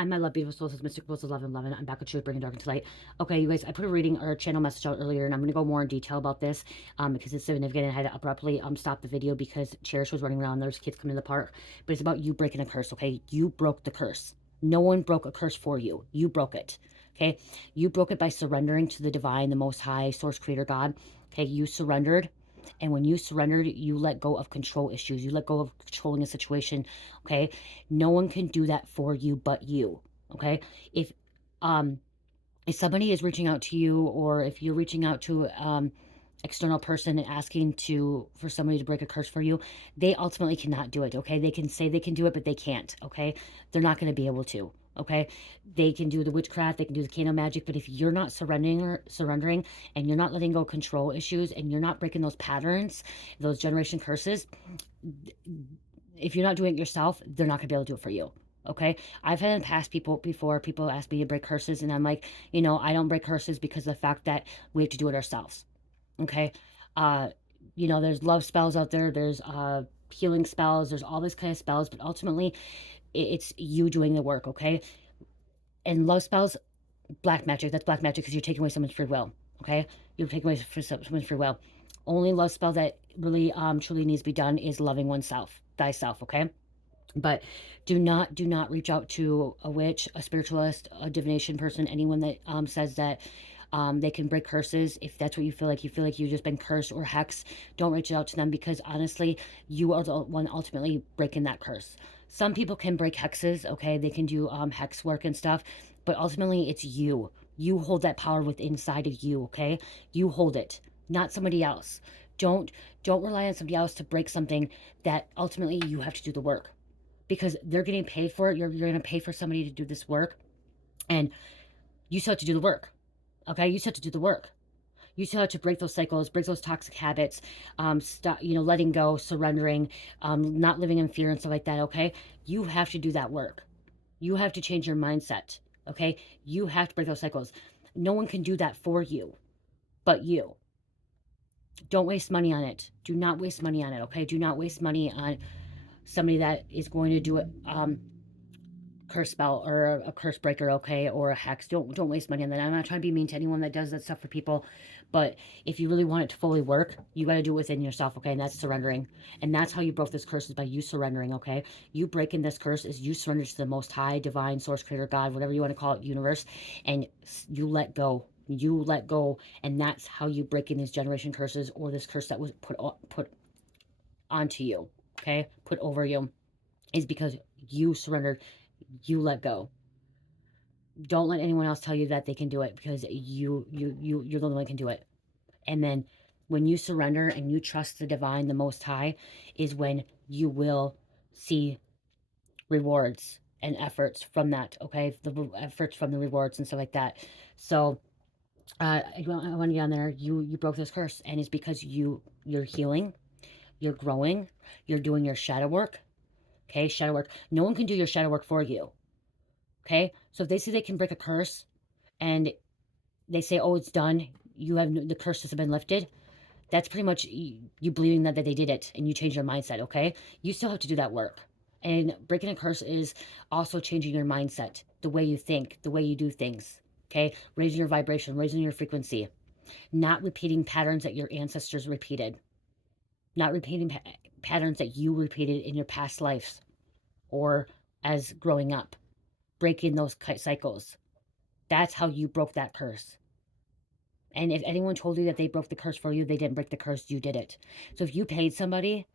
Hi, my love, beautiful souls. It's Mystical Souls 1111. I'm back with Truth, Bringing Dark into Light. Okay, you guys, I put a reading or a channel message out earlier, and I'm going to go more in detail about this because it's significant, and I had to abruptly stop the video because Cherish was running around. There's kids coming to the park, but it's about you breaking a curse, okay? You broke the curse. No one broke a curse for you. You broke it, okay? You broke it by surrendering to the divine, the Most High, Source, Creator, God, okay? You surrendered. And when you surrendered, you let go of control issues. You let go of controlling a situation, okay? No one can do that for you but you, okay? If um if somebody is reaching out to you, or if you're reaching out to external person and asking for somebody to break a curse for you, they ultimately cannot do it, okay? They can say they can do it, but they can't, okay? They're not going to be able to, okay? They can do the witchcraft, they can do the candle magic, but if you're not surrendering and you're not letting go of control issues, and you're not breaking those patterns, those generation curses, if you're not doing it yourself, they're not going to be able to do it for you. Okay. I've had in past people ask me to break curses, and I'm like, I don't break curses because of the fact that we have to do it ourselves. Okay. Uh, there's love spells out there. There's healing spells. There's all this kind of spells, but ultimately it's you doing the work. Okay. And love spells, black magic. That's black magic because you're taking away someone's free will. Okay. You're taking away someone's free will. Only love spell that really truly needs to be done is loving oneself, thyself. Okay. But do not reach out to a witch, a spiritualist, a divination person, anyone that says that they can break curses. If that's what you feel like you've just been cursed or hexed, don't reach out to them, because honestly, you are the one ultimately breaking that curse. Some people can break hexes, okay? They can do hex work and stuff, but ultimately it's you. You hold that power within inside of you, okay? You hold it, not somebody else. Don't don't rely on somebody else to break something that ultimately you have to do the work, because they're getting paid for it. You're going to pay for somebody to do this work, and you still have to do the work. Okay, you still have to do the work. You still have to break those cycles, break those toxic habits, stop, letting go, surrendering, not living in fear and stuff like that. Okay, you have to do that work. You have to change your mindset. Okay, you have to break those cycles. No one can do that for you but you. Don't waste money on it. Do not waste money on it. Okay, do not waste money on somebody that is going to do it. Curse spell or a curse breaker, okay, or a hex. Don't waste money on that. I'm not trying to be mean to anyone that does that stuff for people, but if you really want it to fully work, you got to do it within yourself, okay? And that's surrendering. And that's how you broke this curse, is by you surrendering, okay? You breaking this curse is you surrender to the Most High, divine, source, creator, God, whatever you want to call it, universe, and you let go. You let go, and that's how you break in these generation curses, or this curse that was put onto you, okay? Put over you, is because you surrendered. You let go. Don't let anyone else tell you that they can do it, because you're the only one that can do it. And then when you surrender and you trust the divine, the Most High, is when you will see rewards and efforts from that, okay? The efforts from the rewards and stuff like that. So I want to get on there. You broke this curse, and it's because you're healing, you're growing, you're doing your shadow work. Okay, shadow work. No one can do your shadow work for you. Okay, so if they say they can break a curse, and they say, oh, it's done, you have the curse has been lifted, that's pretty much you believing that they did it, and you change your mindset, okay? You still have to do that work. And breaking a curse is also changing your mindset, the way you think, the way you do things, okay? Raising your vibration, raising your frequency, not repeating patterns that your ancestors repeated, not repeating patterns that you repeated in your past lives or as growing up, breaking those cycles. That's how you broke that curse. And if anyone told you that they broke the curse for you, they didn't break the curse, you did it. So if you paid somebody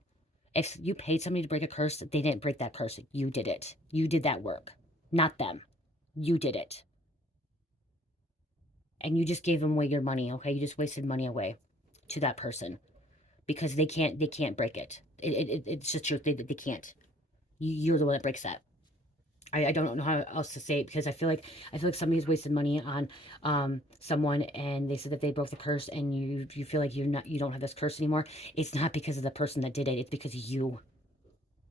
to break a curse, they didn't break that curse. You did it. You did that work. Not them. You did it. And you just gave them away your money, okay? You just wasted money away to that person, because they can't break it. It's just truth. They can't. You're the one that breaks that. I don't know how else to say it, because I feel like somebody's wasted money on someone, and they said that they broke the curse, and you feel like you don't have this curse anymore. It's not because of the person that did it. It's because of you.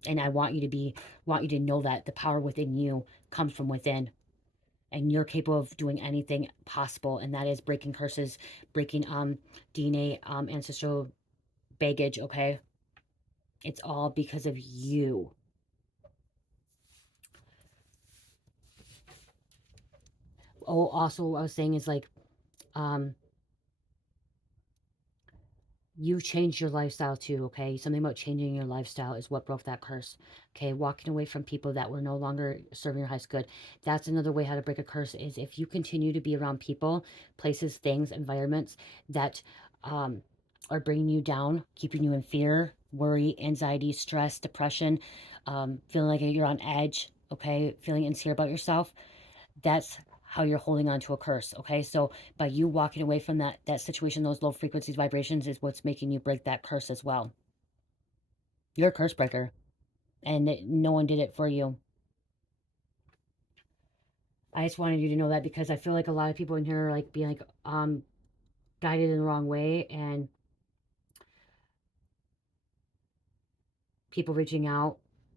And I want you to know that the power within you comes from within, and you're capable of doing anything possible, and that is breaking curses, breaking DNA, ancestral baggage, okay? It's all because of you. Oh, also what I was saying is like, um, you changed your lifestyle too, okay? Something about changing your lifestyle is what broke that curse. Okay, walking away from people that were no longer serving your highest good. That's another way how to break a curse is if you continue to be around people, places, things, environments that um, are bringing you down, keeping you in fear, worry, anxiety, stress, depression, feeling like you're on edge, okay, feeling insecure about yourself. That's how you're holding on to a curse. Okay, so by you walking away from that situation, those low frequencies, vibrations is what's making you break that curse as well. You're a curse breaker, and no one did it for you. I just wanted you to know that because I feel like a lot of people in here are like being like guided in the wrong way, and people reaching out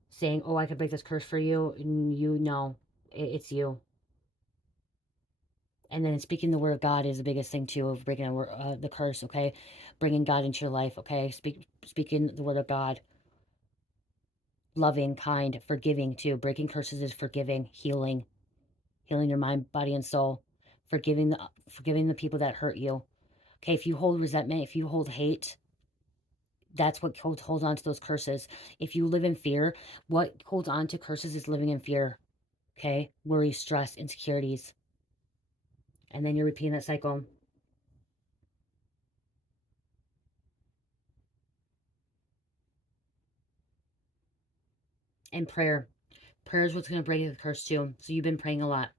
saying, "Oh, I could break this curse for you," and you know it's you. And then speaking the word of God is the biggest thing too of breaking the curse. Okay, bringing God into your life. Okay, speaking the word of God, loving, kind, forgiving too. Breaking curses is forgiving, healing your mind, body, and soul. Forgiving the people that hurt you. Okay, if you hold resentment, if you hold hate, that's what holds on to those curses. If you live in fear, what holds on to curses is living in fear. Okay, worry, stress, insecurities, and then you're repeating that cycle. And prayer is what's going to break the curse too. So you've been praying a lot.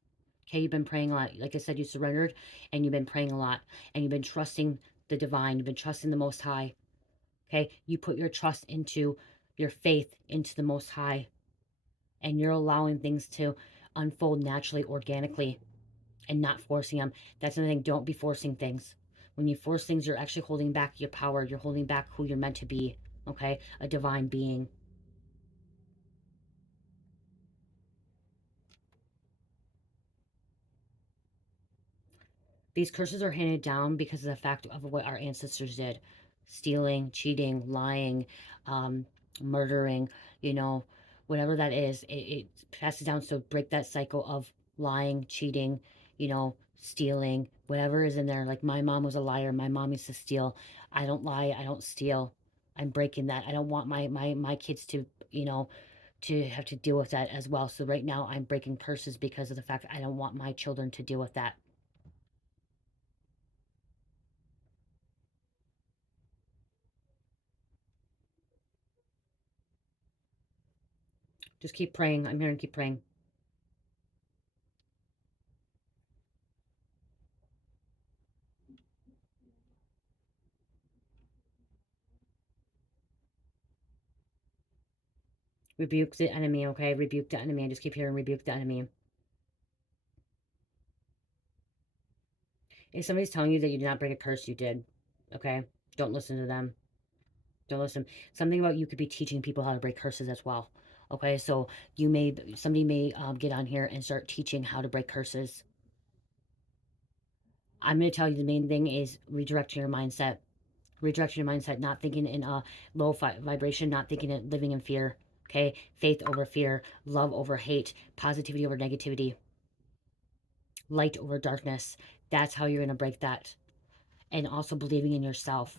Okay, you've been praying a lot. Like I said, you surrendered and you've been praying a lot and you've been trusting the divine. You've been trusting the Most High. Okay, you put your trust into your faith into the Most High and you're allowing things to unfold naturally, organically, and not forcing them. That's another thing. Don't be forcing things. When you force things, you're actually holding back your power. You're holding back who you're meant to be. Okay, a divine being. These curses are handed down because of the fact of what our ancestors did: stealing, cheating, lying, um, murdering, you know, whatever that is, it passes down. So break that cycle of lying, cheating, stealing, whatever is in there. Like my mom was a liar. My mom used to steal. I don't lie. I don't steal. I'm breaking that. I don't want my kids to, to have to deal with that as well. So right now I'm breaking curses because of the fact I don't want my children to deal with that. Just keep praying. I'm here and keep praying. Rebuke the enemy, okay? Rebuke the enemy. I just keep hearing rebuke the enemy. If somebody's telling you that you did not break a curse, you did. Okay? Don't listen to them. Don't listen. Something about you could be teaching people how to break curses as well. Okay? So somebody may get on here and start teaching how to break curses. I'm going to tell you the main thing is redirecting your mindset. Redirecting your mindset, not thinking in a low vibration, not thinking in living in fear. Okay? Faith over fear, love over hate, positivity over negativity, light over darkness. That's how you're going to break that. And also believing in yourself.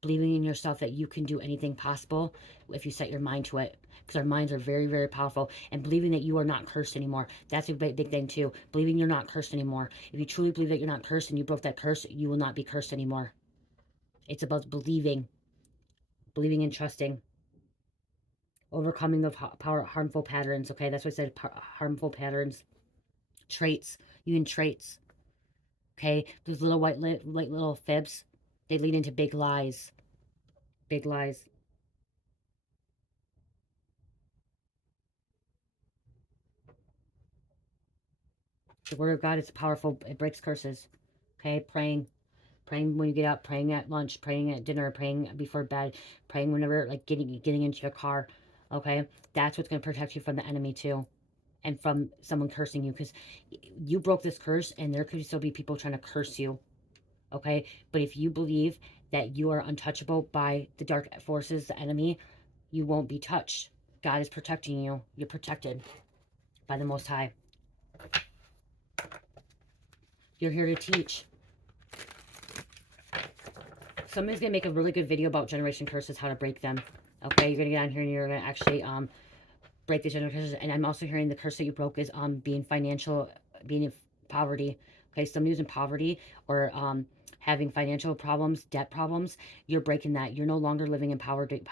Believing in yourself that you can do anything possible if you set your mind to it. Because our minds are very, very powerful. And believing that you are not cursed anymore. That's a big, big thing too. Believing you're not cursed anymore. If you truly believe that you're not cursed and you broke that curse, you will not be cursed anymore. It's about believing and trusting. Overcoming the harmful patterns. Okay, that's what I said. Harmful patterns. Traits. Even traits. Okay, those little little fibs, they lead into big lies. Big lies. The word of God is powerful. It breaks curses. Okay, praying when you get up, praying at lunch, praying at dinner, praying before bed, praying whenever, like getting into your car. Okay, that's what's going to protect you from the enemy too, and from someone cursing you, because you broke this curse, and there could still be people trying to curse you. Okay, but if you believe that you are untouchable by the dark forces, the enemy, you won't be touched. God is protecting you. You're protected by the Most High. You're here to teach. Somebody's going to make a really good video about generation curses, how to break them. Okay, you're going to get on here and you're going to actually break the generation curses. And I'm also hearing the curse that you broke is being in poverty. Okay, somebody who's in poverty or having financial problems, debt problems, you're breaking that. You're no longer living in poverty,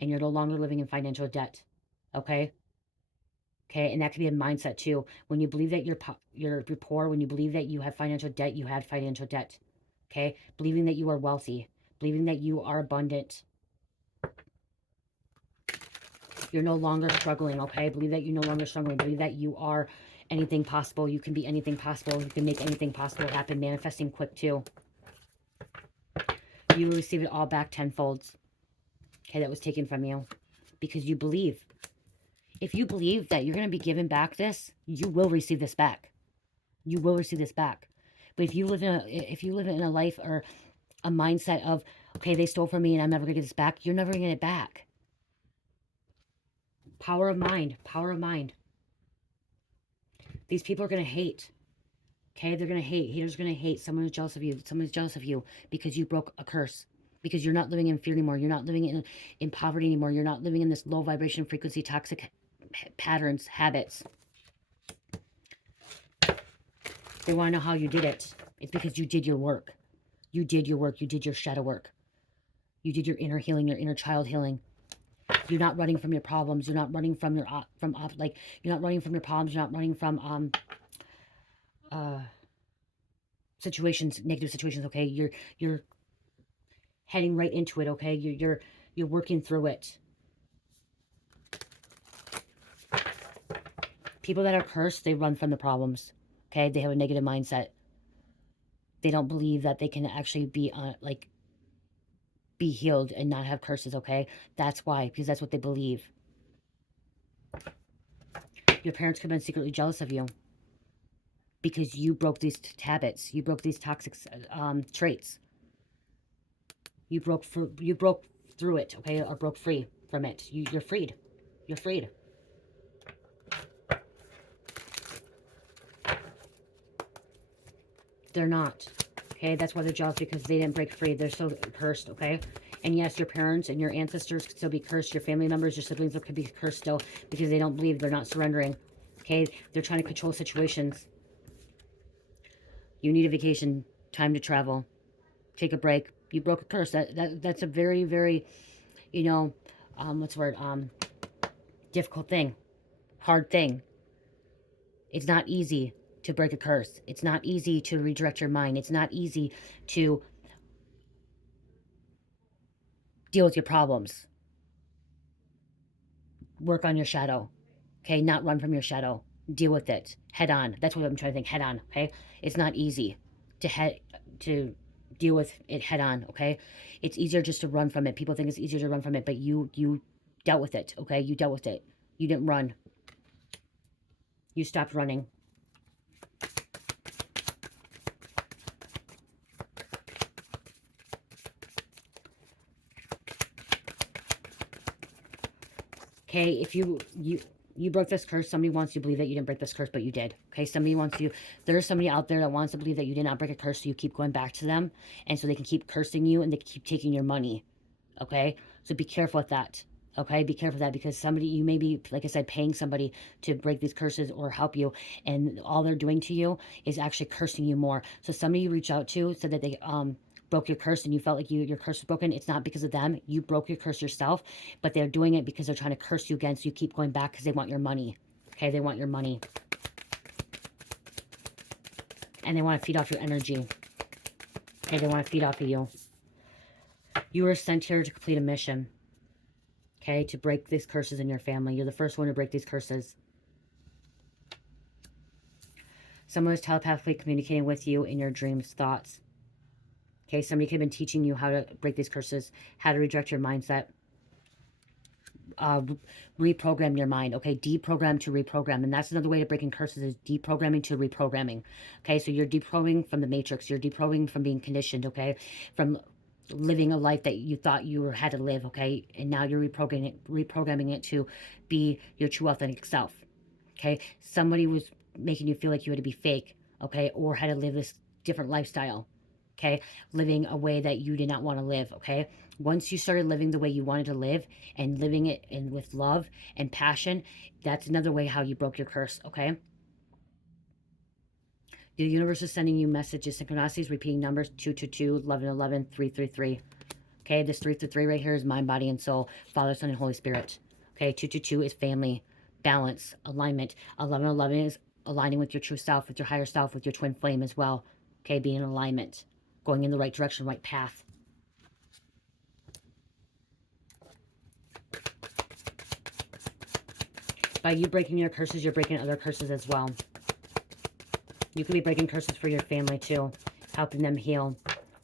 and you're no longer living in financial debt. Okay? Okay, and that can be a mindset too. When you believe that you're poor, when you believe that you have financial debt, you had financial debt. Okay? Believing that you are wealthy, believing that you are abundant. You're no longer struggling, okay? Believe that you're no longer struggling. Believe that you are anything possible. You can be anything possible. You can make anything possible happen. Manifesting quick too. You will receive it all back tenfold. Okay, that was taken from you. Because you believe. If you believe that you're going to be given back this, you will receive this back. You will receive this back. But if you live in a life or a mindset of, okay, they stole from me and I'm never going to get this back, you're never going to get it back. Power of mind. Power of mind. These people are going to hate. Okay, they're going to hate. Haters are going to hate. Someone is jealous of you. Someone's jealous of you because you broke a curse. Because you're not living in fear anymore. You're not living in poverty anymore. You're not living in this low vibration frequency, toxic patterns, habits. They want to know how you did it. It's because you did your work. You did your work. You did your shadow work. You did your inner healing, your inner child healing. You're not running from your problems. You're not running from your you're not running from your problems. You're not running from situations, negative situations. Okay, you're heading right into it. Okay, you're working through it. People that are cursed, they run from the problems. Okay, they have a negative mindset. They don't believe that they can actually be be healed and not have curses. Okay, that's why, because that's what they believe. Your parents could have been secretly jealous of you because you broke these habits. You broke these toxic traits. You broke through it, okay, or broke free from it. You're freed. You're freed. They're not. Okay, that's why they're jealous, because they didn't break free. They're so cursed, okay? And yes, your parents and your ancestors could still be cursed. Your family members, your siblings could be cursed still because they don't believe, they're not surrendering. Okay, they're trying to control situations. You need a vacation, time to travel, take a break. You broke a curse. That's a very, very, you know, what's the word? Difficult thing, hard thing. It's not easy to break a curse. It's not easy to redirect your mind. It's not easy to deal with your problems. Work on your shadow. Okay, not run from your shadow. Deal with it head on. That's what I'm trying to think. Head on. Okay, it's not easy to deal with it head on. Okay, it's easier just to run from it. People think it's easier to run from it, but you dealt with it. Okay, you dealt with it. You didn't run. You stopped running. Okay, if you broke this curse, somebody wants you to believe that you didn't break this curse, but you did. Okay, there's somebody out there that wants to believe that you did not break a curse, so you keep going back to them, and so they can keep cursing you, and they keep taking your money. Okay, so be careful with that. Okay, be careful with that, because you may be, like I said, paying somebody to break these curses or help you, and all they're doing to you is actually cursing you more. So somebody you reach out to said that they broke your curse and you felt like your curse was broken. It's not because of them. You broke your curse yourself, but they're doing it because they're trying to curse you again, so you keep going back because they want your money. Okay, they want your money. And they want to feed off your energy. Okay, they want to feed off of you. You were sent here to complete a mission. Okay, to break these curses in your family. You're the first one to break these curses. Someone is telepathically communicating with you in your dreams, thoughts. Okay, somebody could have been teaching you how to break these curses, how to redirect your mindset, reprogram your mind. Okay, deprogram to reprogram. And that's another way to breaking curses, is deprogramming to reprogramming. Okay, so you're deprogramming from the matrix. You're deprogramming from being conditioned, okay, from living a life that you thought you had to live, okay, and now you're reprogramming it to be your true authentic self. Okay, somebody was making you feel like you had to be fake. okay, or how to live this different lifestyle, okay, living a way that you did not want to live, okay. Once you started living the way you wanted to live and living it in with love and passion, that's another way how you broke your curse, okay. The universe is sending you messages, synchronicities, repeating numbers: 222, 1111, 333. Okay, this 333 right here is mind, body, and soul, Father, Son, and Holy Spirit. Okay, 222 is family, balance, alignment. 1111 is aligning with your true self, with your higher self, with your twin flame as well. Okay, being in alignment, going in the right direction, right path. By you breaking your curses, you're breaking other curses as well. You could be breaking curses for your family too, helping them heal.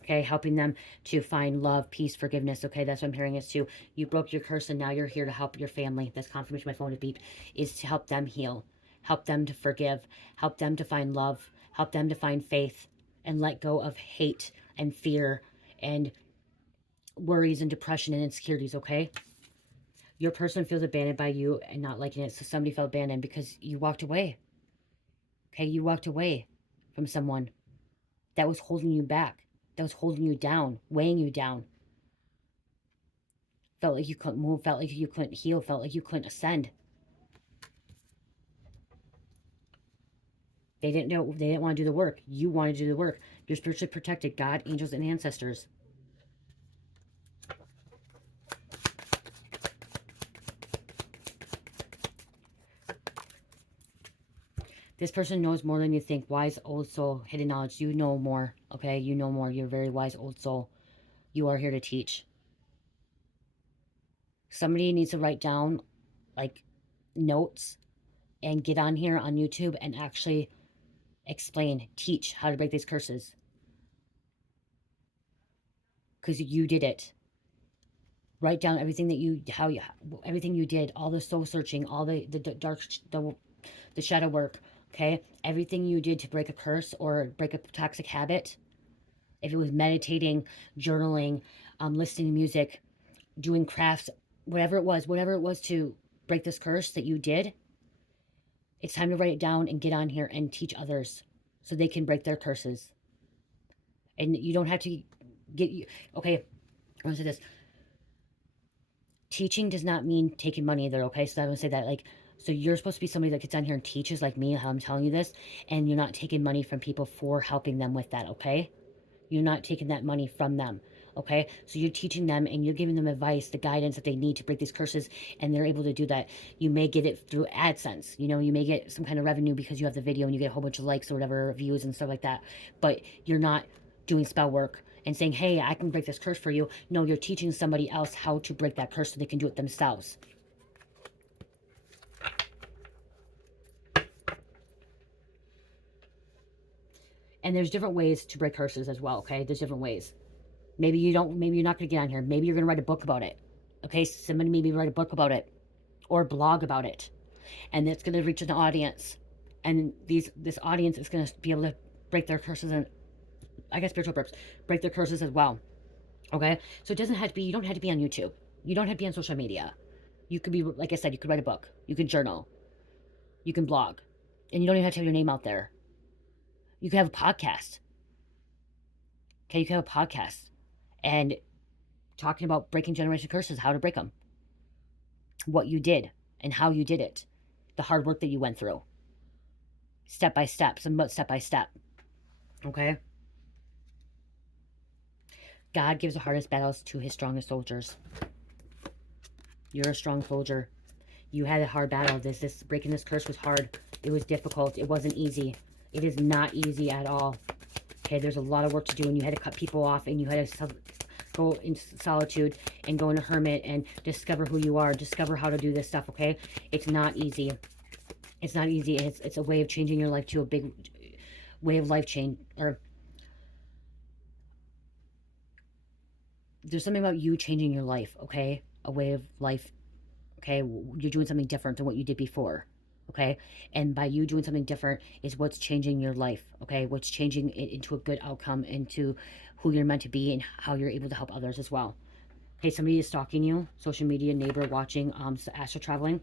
Okay, helping them to find love, peace, forgiveness. Okay, that's what I'm hearing is too. You broke your curse and now you're here to help your family. That's confirmation. My phone is beeped. Is to help them heal, help them to forgive, help them to find love, help them to find faith, and let go of hate and fear and worries and depression and insecurities. Okay, your person feels abandoned by you and not liking it. So somebody felt abandoned because you walked away. Okay, you walked away from someone that was holding you back, that was holding you down, weighing you down. Felt like you couldn't move, felt like you couldn't heal, felt like you couldn't ascend. They didn't know, they didn't want to do the work. You wanted to do the work. You're spiritually protected, God, angels, and ancestors. This person knows more than you think. Wise old soul, hidden knowledge. You know more, okay? You know more. You're a very wise old soul. You are here to teach. Somebody needs to write down, like, notes and get on here on YouTube and actually explain, teach how to break these curses. Because you did it. Write down everything that you, everything you did, all the soul searching, all the dark, the shadow work, okay? Everything you did to break a curse or break a toxic habit. If it was meditating, journaling, listening to music, doing crafts, whatever it was to break this curse that you did, it's time to write it down and get on here and teach others so they can break their curses. And you don't have to get you, okay, I want to say this. Teaching does not mean taking money either, okay? So I want to say that, like, so you're supposed to be somebody that gets on here and teaches like me, how I'm telling you this, and you're not taking money from people for helping them with that, okay? You're not taking that money from them, okay? So you're teaching them and you're giving them advice, the guidance that they need to break these curses, and they're able to do that. You may get it through AdSense, you know, you may get some kind of revenue because you have the video and you get a whole bunch of likes or whatever, views and stuff like that, but you're not doing spell work and saying, hey, I can break this curse for you. No, you're teaching somebody else how to break that curse so they can do it themselves. And there's different ways to break curses as well, okay? There's different ways. Maybe you're not going to get on here. Maybe you're going to write a book about it, okay? Somebody maybe write a book about it or blog about it. And it's going to reach an audience. And this audience is going to be able to break their curses and, I guess, spiritual purpose, break their curses as well. Okay? So it doesn't have to be, you don't have to be on YouTube. You don't have to be on social media. You could be, like I said, you could write a book. You can journal. You can blog. And you don't even have to have your name out there. You can have a podcast. Okay? You can have a podcast. And talking about breaking generation curses, how to break them. What you did and how you did it. The hard work that you went through. Step by step. Something about step by step. Okay? God gives the hardest battles to his strongest soldiers. You're a strong soldier. You had a hard battle. This breaking this curse was hard. It was difficult. It wasn't easy. It is not easy at all. Okay, there's a lot of work to do, and you had to cut people off, and you had to go into solitude and go in a hermit and discover who you are, discover how to do this stuff, okay? It's not easy. It's not easy. It's a way of changing your life to a big way of life change, or there's something about you changing your life, okay? A way of life, okay? You're doing something different than what you did before, okay? And by you doing something different is what's changing your life, okay? What's changing it into a good outcome, into who you're meant to be and how you're able to help others as well. Okay, somebody is stalking you, social media, neighbor, watching, astral traveling.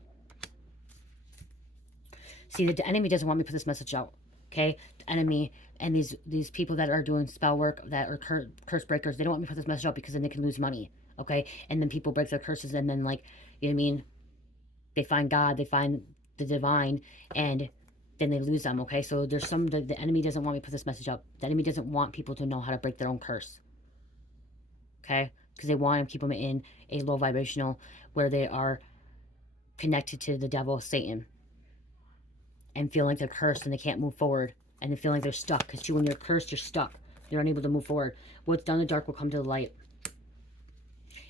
See, the enemy doesn't want me to put this message out. Okay, the enemy and these people that are doing spell work, that are curse breakers, they don't want me to put this message out because then they can lose money. Okay, and then people break their curses, and then, like, you know what I mean, they find God, they find the divine, and then they lose them. Okay, so there's the enemy doesn't want me to put this message up. The enemy doesn't want people to know how to break their own curse. Okay, because they want to keep them in a low vibrational where they are connected to the devil, Satan, and feel like they're cursed and they can't move forward, and they feel like they're stuck, because when you're cursed, you're stuck. They're unable to move forward. What's done in the dark will come to the light.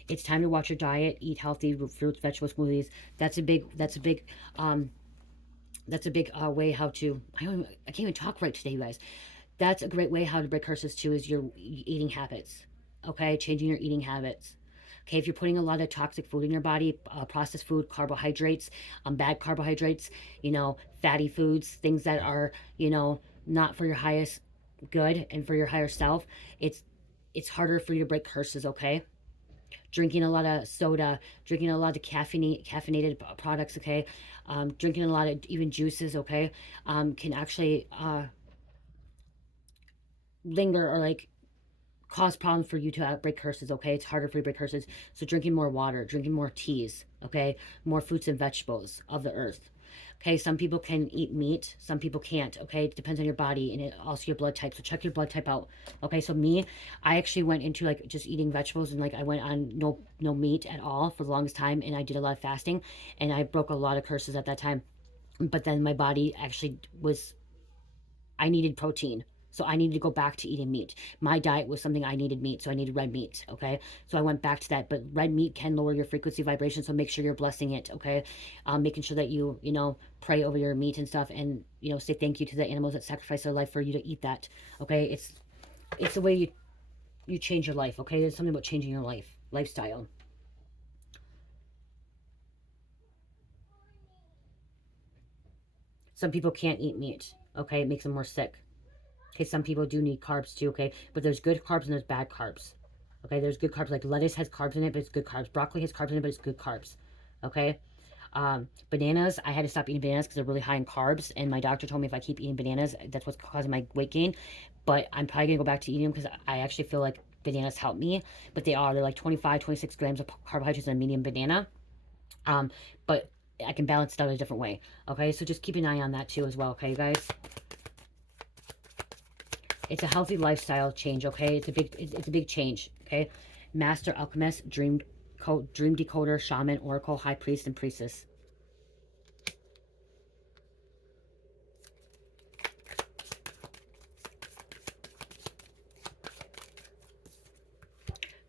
It's time to watch your diet, eat healthy, fruits, vegetables, smoothies. That's a big way how to, I can't even talk right today, you guys. That's a great way how to break curses too, is your eating habits. Okay, changing your eating habits. Okay, if you're putting a lot of toxic food in your body, processed food, carbohydrates, bad carbohydrates, fatty foods, things that are, not for your highest good and for your higher self, it's harder for you to break curses. Okay, drinking a lot of soda, drinking a lot of caffeinated products. Okay, drinking a lot of even juices. Okay, can actually linger, or like cause problems for you to break curses. Okay, it's harder for you to break curses. So drinking more water, drinking more teas. Okay, more fruits and vegetables of the earth. Okay, some people can eat meat, some people can't. Okay, it depends on your body and also your blood type. So check your blood type out. Okay, so me, I actually went into like just eating vegetables, and like I went on no meat at all for the longest time, and I did a lot of fasting, and I broke a lot of curses at that time. But then my body actually was, I needed protein. So I needed to go back to eating meat. My diet was something I needed meat, so I needed red meat. Okay, so I went back to that. But red meat can lower your frequency vibration, so make sure you're blessing it. Okay, making sure that you pray over your meat and stuff, and say thank you to the animals that sacrifice their life for you to eat that. Okay, it's the way you change your life. Okay, there's something about changing your lifestyle. Some people can't eat meat. Okay, it makes them more sick. Okay, some people do need carbs too, okay? But there's good carbs and there's bad carbs. Okay, there's good carbs, like lettuce has carbs in it, but it's good carbs. Broccoli has carbs in it, but it's good carbs. Okay? Bananas, I had to stop eating bananas because they're really high in carbs, and my doctor told me if I keep eating bananas, that's what's causing my weight gain. But I'm probably gonna go back to eating them because I actually feel like bananas help me, but they're like 25, 26 grams of carbohydrates in a medium banana. Um, but I can balance it out a different way. Okay, so just keep an eye on that too as well, okay, you guys? It's a healthy lifestyle change, okay? It's a big change, okay? Master alchemist, dream decoder, shaman, oracle, high priest, and priestess.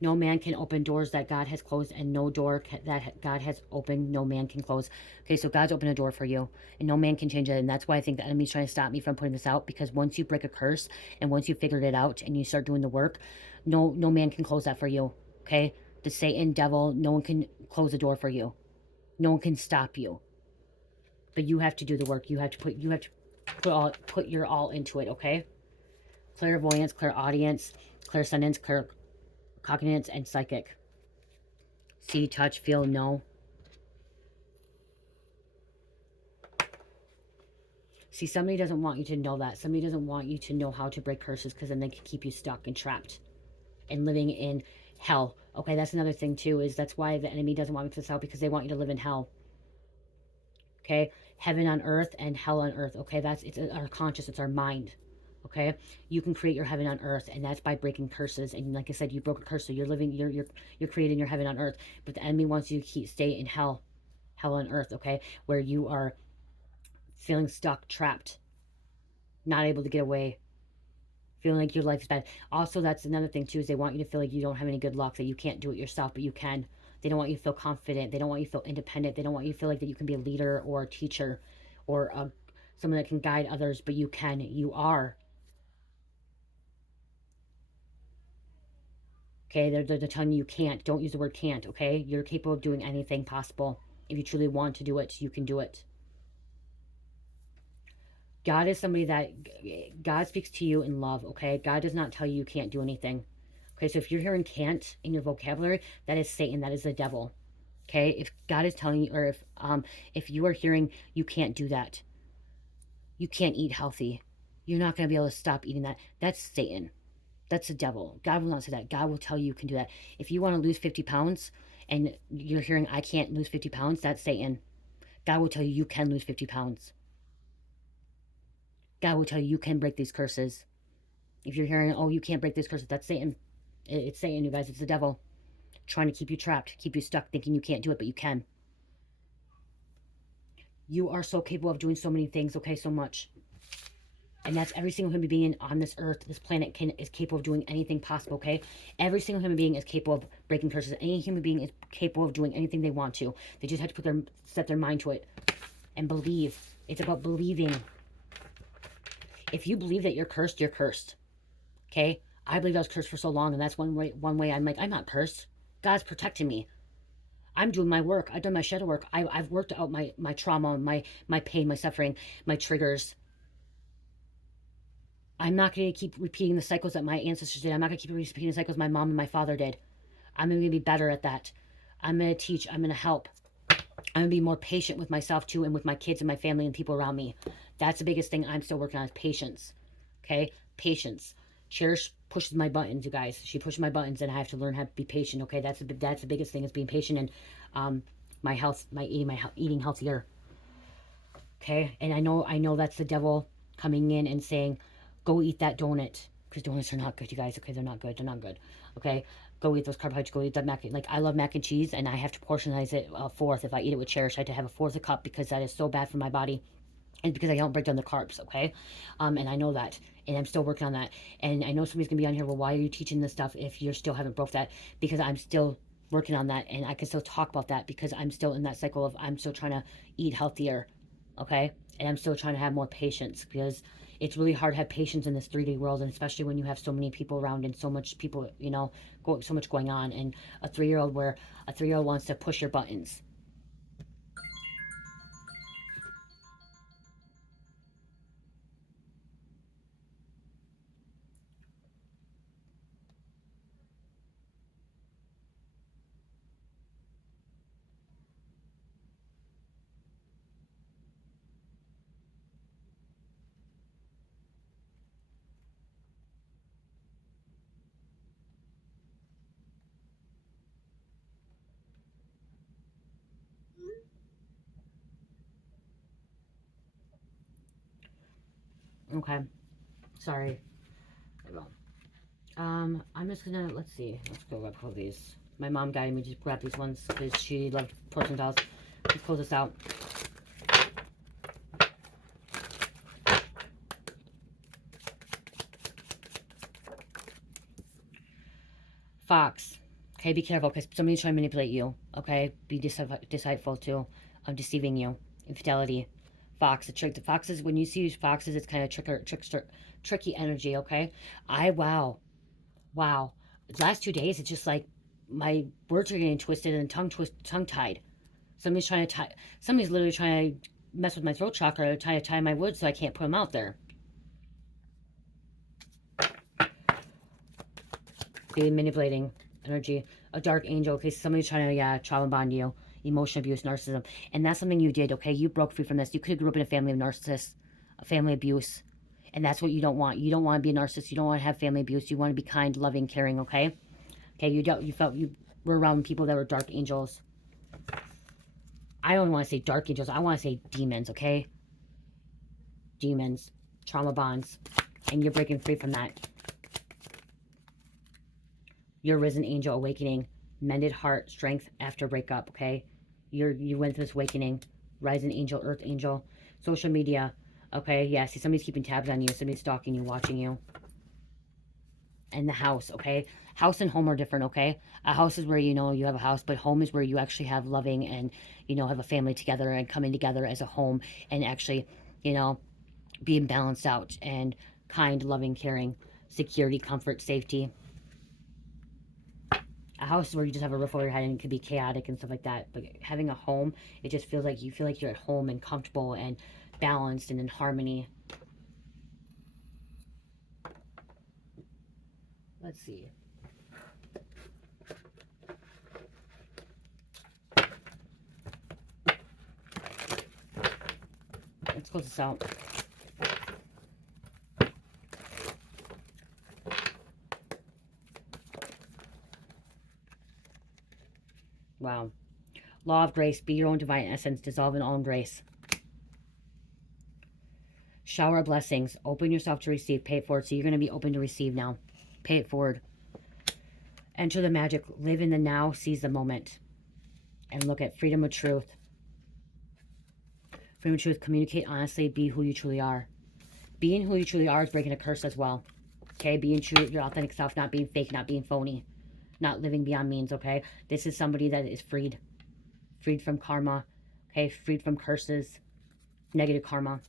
No man can open doors that God has closed, and no door that God has opened, no man can close. Okay, so God's opened a door for you, and no man can change it. And that's why I think the enemy's trying to stop me from putting this out, because once you break a curse, and once you figured it out, and you start doing the work, no man can close that for you. Okay, the Satan, devil, no one can close the door for you. No one can stop you. But you have to do the work. You have to put your all into it. Okay, clairvoyance, clairaudience, clairsentience, claircognizance, and psychic. See, touch, feel, know. See, somebody doesn't want you to know that. Somebody doesn't want you to know how to break curses, because then they can keep you stuck and trapped and living in hell. Okay, that's another thing too, is that's why the enemy doesn't want me to this out, because they want you to live in hell. Okay, heaven on earth and hell on earth. Okay, it's our conscious, it's our mind. Okay, you can create your heaven on earth, and that's by breaking curses. And like I said, you broke a curse, so you're creating your heaven on earth. But the enemy wants you to stay in hell on earth. Okay, where you are feeling stuck, trapped, not able to get away, feeling like your life is bad. Also, that's another thing too, is they want you to feel like you don't have any good luck, that you can't do it yourself, but you can. They don't want you to feel confident. They don't want you to feel independent. They don't want you to feel like that you can be a leader or a teacher or someone that can guide others, but you can. You are. Okay, they're telling you can't. Don't use the word can't, okay? You're capable of doing anything possible. If you truly want to do it, you can do it. God is somebody that, God speaks to you in love, okay? God does not tell you you can't do anything. Okay, so if you're hearing can't in your vocabulary, that is Satan, that is the devil. Okay, if God is telling you, or if you are hearing you can't do that, you can't eat healthy, You're not going to be able to stop eating that. That's Satan. That's the devil. God will not say that. God will tell you can do that. If you want to lose 50 pounds and you're hearing, I can't lose 50 pounds, that's Satan. God will tell you you can lose 50 pounds. God will tell you you can break these curses. If you're hearing, oh, you can't break these curses, that's Satan. It's Satan, you guys. It's the devil trying to keep you trapped, keep you stuck, thinking you can't do it, but you can. You are so capable of doing so many things, okay, so much. And that's every single human being on this earth, this planet, is capable of doing anything possible, okay? Every single human being is capable of breaking curses. Any human being is capable of doing anything they want to. They just have to set their mind to it and believe. It's about believing. If you believe that you're cursed, you're cursed, okay? I believe I was cursed for so long, and that's one way I'm like, I'm not cursed. God's protecting me. I'm doing my work. I've done my shadow work. I've worked out my trauma, my pain, my suffering, my triggers. I'm not going to keep repeating the cycles that my ancestors did. I'm not going to keep repeating the cycles my mom and my father did. I'm going to be better at that. I'm going to teach. I'm going to help. I'm going to be more patient with myself too, and with my kids and my family and people around me. That's the biggest thing I'm still working on, is patience. Okay? Patience. Cherish pushes my buttons, you guys. She pushes my buttons, and I have to learn how to be patient. Okay? That's the biggest thing, is being patient, and my health, eating healthier. Okay? And I know that's the devil coming in and saying, go eat that donut, because donuts are not good, you guys. Okay, they're not good. They're not good. Okay, go eat those carbohydrates. Go eat that mac. Like, I love mac and cheese, and I have to portionize it a fourth. If I eat it with Cherish, I have to have a fourth a cup, because that is so bad for my body, and because I don't break down the carbs. Okay, and I know that, and I'm still working on that. And I know somebody's gonna be on here. Well, why are you teaching this stuff if you still haven't broke that? Because I'm still working on that, and I can still talk about that, because I'm still in that cycle of, I'm still trying to eat healthier. Okay, and I'm still trying to have more patience, because it's really hard to have patience in this 3D world, and especially when you have so many people around and so much people, so much going on, and a 3-year-old wants to push your buttons. Okay, sorry. I'm just gonna, let's see, let's go grab all these. My mom guided me to grab these ones because she loved porcelain dolls. Let's close this out. Fox. Okay, be careful, because somebody's trying to manipulate you. Okay, be deceitful too. Deceiving you. Infidelity. Fox. The foxes. When you see foxes, it's kind of tricky energy. Okay. Wow. The last 2 days, it's just like my words are getting twisted and tongue tied. Somebody's literally trying to mess with my throat chakra, trying to tie my words so I can't put them out there. Be manipulating energy. A dark angel. Okay, somebody's trying to, trauma bond you. Emotional abuse, narcissism. And that's something you did, okay? You broke free from this. You could have grew up in a family of narcissists, a family abuse. And that's what you don't want. You don't want to be a narcissist. You don't want to have family abuse. You want to be kind, loving, caring, okay? Okay, you felt you were around people that were dark angels. I don't want to say dark angels. I want to say demons, okay? Demons. Trauma bonds. And you're breaking free from that. Your risen angel awakening, mended heart, strength after breakup, okay? You went through this awakening, rising angel, earth angel, social media, okay? Yeah, see, somebody's keeping tabs on you, somebody's stalking you, watching you. And the house, okay? House and home are different, okay? A house is where, you have a house, but home is where you actually have loving and, have a family together and coming together as a home and actually, being balanced out and kind, loving, caring, security, comfort, safety. A house where you just have a roof over your head and it could be chaotic and stuff like that. But having a home, it just feels like you feel like you're at home and comfortable and balanced and in harmony. Let's see. Let's close this out. Wow. Law of grace. Be your own divine essence. Dissolve in all in grace. Shower of blessings. Open yourself to receive. Pay it forward. So you're going to be open to receive now. Pay it forward. Enter the magic. Live in the now. Seize the moment. And look at freedom of truth. Freedom of truth. Communicate honestly. Be who you truly are. Being who you truly are is breaking a curse as well. Okay? Being true, your authentic self. Not being fake. Not being phony. Not living beyond means. Okay? This is somebody that is freed. Freed from karma. Okay? Freed from curses. Negative karma.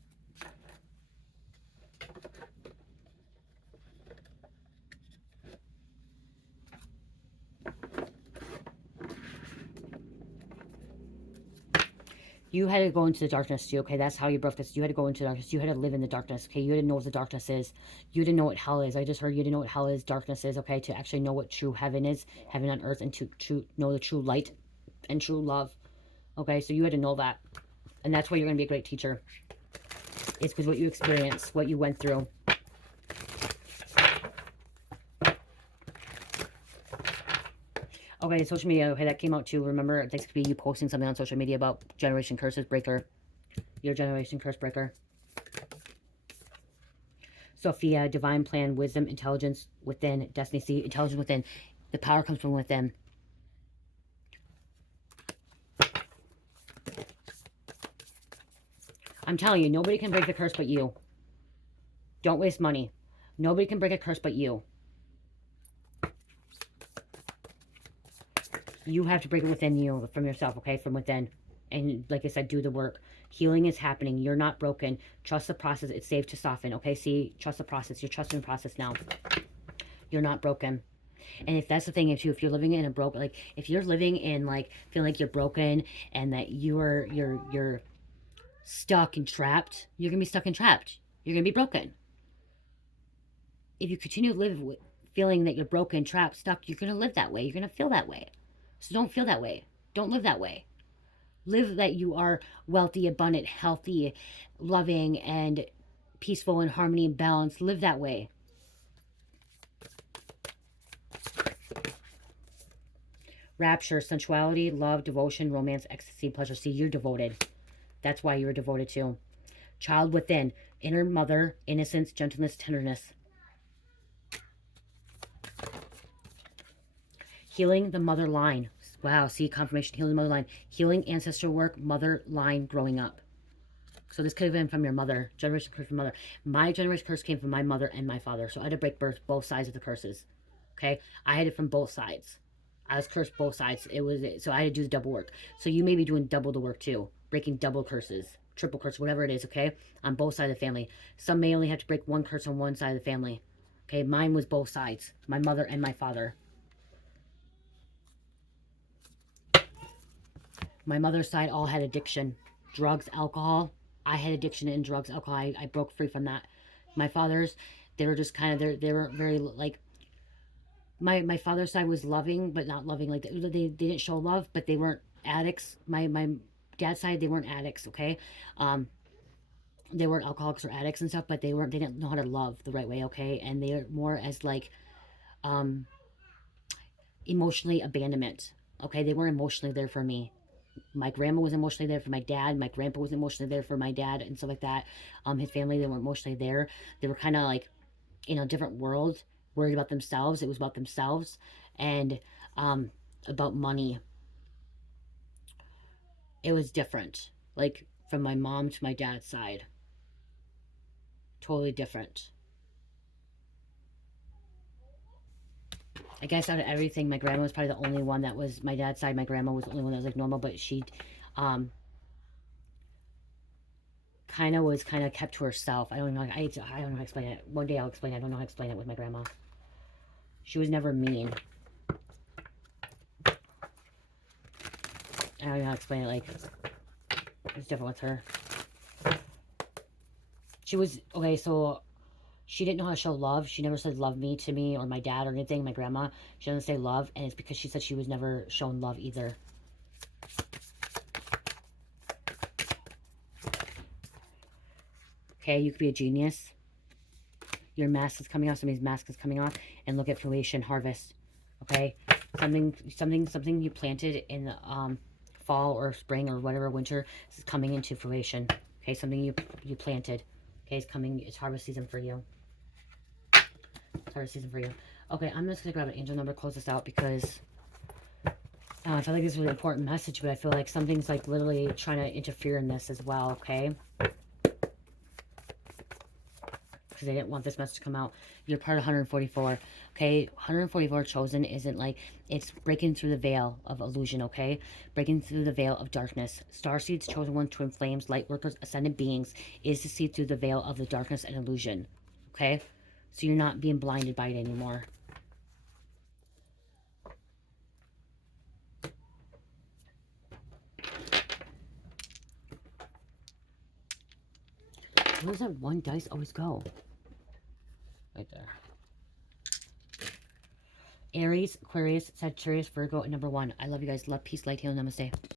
You had to go into the darkness too, okay? That's how you broke this. You had to go into the darkness. You had to live in the darkness, okay? You had to know what the darkness is. You didn't know what hell is. I just heard you didn't know what hell is, darkness is, okay? To actually know what true heaven is, heaven on earth, and to know the true light and true love, okay? So you had to know that. And that's why you're going to be a great teacher. It's because what you experienced, what you went through. Okay, social media, okay, that came out too. Remember, this could be you posting something on social media about generation curses breaker. Your generation curse breaker. Sophia, divine plan, wisdom, intelligence within, destiny. See, intelligence within. The power comes from within. I'm telling you, nobody can break the curse but you. Don't waste money. Nobody can break a curse but you. You have to break it within you, from yourself, okay? From within. And like I said, do the work. Healing is happening. You're not broken. Trust the process. It's safe to soften, okay? See, trust the process. You're trusting the process now. You're not broken. And if that's the thing, if you're living in a broken, like, if you're living in, like, feeling like you're broken and that you're stuck and trapped, you're going to be stuck and trapped. You're going to be broken. If you continue to live with feeling that you're broken, trapped, stuck, you're going to live that way. You're going to feel that way. So don't feel that way. Don't live that way. Live that you are wealthy, abundant, healthy, loving, and peaceful, and harmony and balance. Live that way. Rapture, sensuality, love, devotion, romance, ecstasy, pleasure. See, you're devoted. That's why you're devoted to. Child within, inner mother, innocence, gentleness, tenderness. Healing the mother line. Wow, see, confirmation, healing the mother line. Healing ancestral work, mother line growing up. So this could have been from your mother. Generation curse from mother. My generation curse came from my mother and my father. So I had to break both sides of the curses. Okay? I had it from both sides. I was cursed both sides. So I had to do the double work. So you may be doing double the work too. Breaking double curses. Triple curse, whatever it is, okay? On both sides of the family. Some may only have to break one curse on one side of the family. Okay? Mine was both sides. My mother and my father. My mother's side all had addiction. Drugs, alcohol. I had addiction in drugs, alcohol. I broke free from that. My father's, they were just kind of, they were very, like, my father's side was loving, but not loving. Like, they didn't show love, but they weren't addicts. My dad's side, they weren't addicts, okay? They weren't alcoholics or addicts and stuff, but they didn't know how to love the right way, okay? And they were more as, like, emotionally abandonment, okay? They weren't emotionally there for me. My grandma was emotionally there for my dad. My grandpa was emotionally there for my dad and stuff like that. His family, they weren't emotionally there. They were kind of like in a different world, worried about themselves. It was about themselves and about money. It was different, like from my mom to my dad's side. Totally different. I guess out of everything, my grandma was probably the only one that was, my dad's side, my grandma was the only one that was like normal, but she kind of kept to herself. I don't know how to explain it. One day I'll explain it. I don't know how to explain it with my grandma. She was never mean. I don't know how to explain it. Like, it's different with her. She was, okay, so she didn't know how to show love. She never said love me to me or my dad or anything. My grandma, she doesn't say love, and it's because she said she was never shown love either. Okay, you could be a genius. Your mask is coming off. Somebody's mask is coming off. And look at fruition, harvest. Okay? Something you planted in the fall or spring or whatever, winter, is coming into fruition. Okay, something you planted. Okay, it's coming. It's harvest season for you. It's harvest season for you. Okay, I'm just gonna grab an angel number, close this out, because I feel like this is a really important message, but I feel like something's like literally trying to interfere in this as well. Okay. Because they didn't want this message to come out. You're part of 144. Okay, 144 chosen isn't like, it's breaking through the veil of illusion. Okay, breaking through the veil of darkness. Starseeds, chosen ones, twin flames, light workers, ascended beings, is to see through the veil of the darkness and illusion. Okay, so you're not being blinded by it anymore. Where does that one dice always go? Right there. Aries, Aquarius, Sagittarius, Virgo, and number 1. I love you guys. Love, peace, light, healing. Namaste.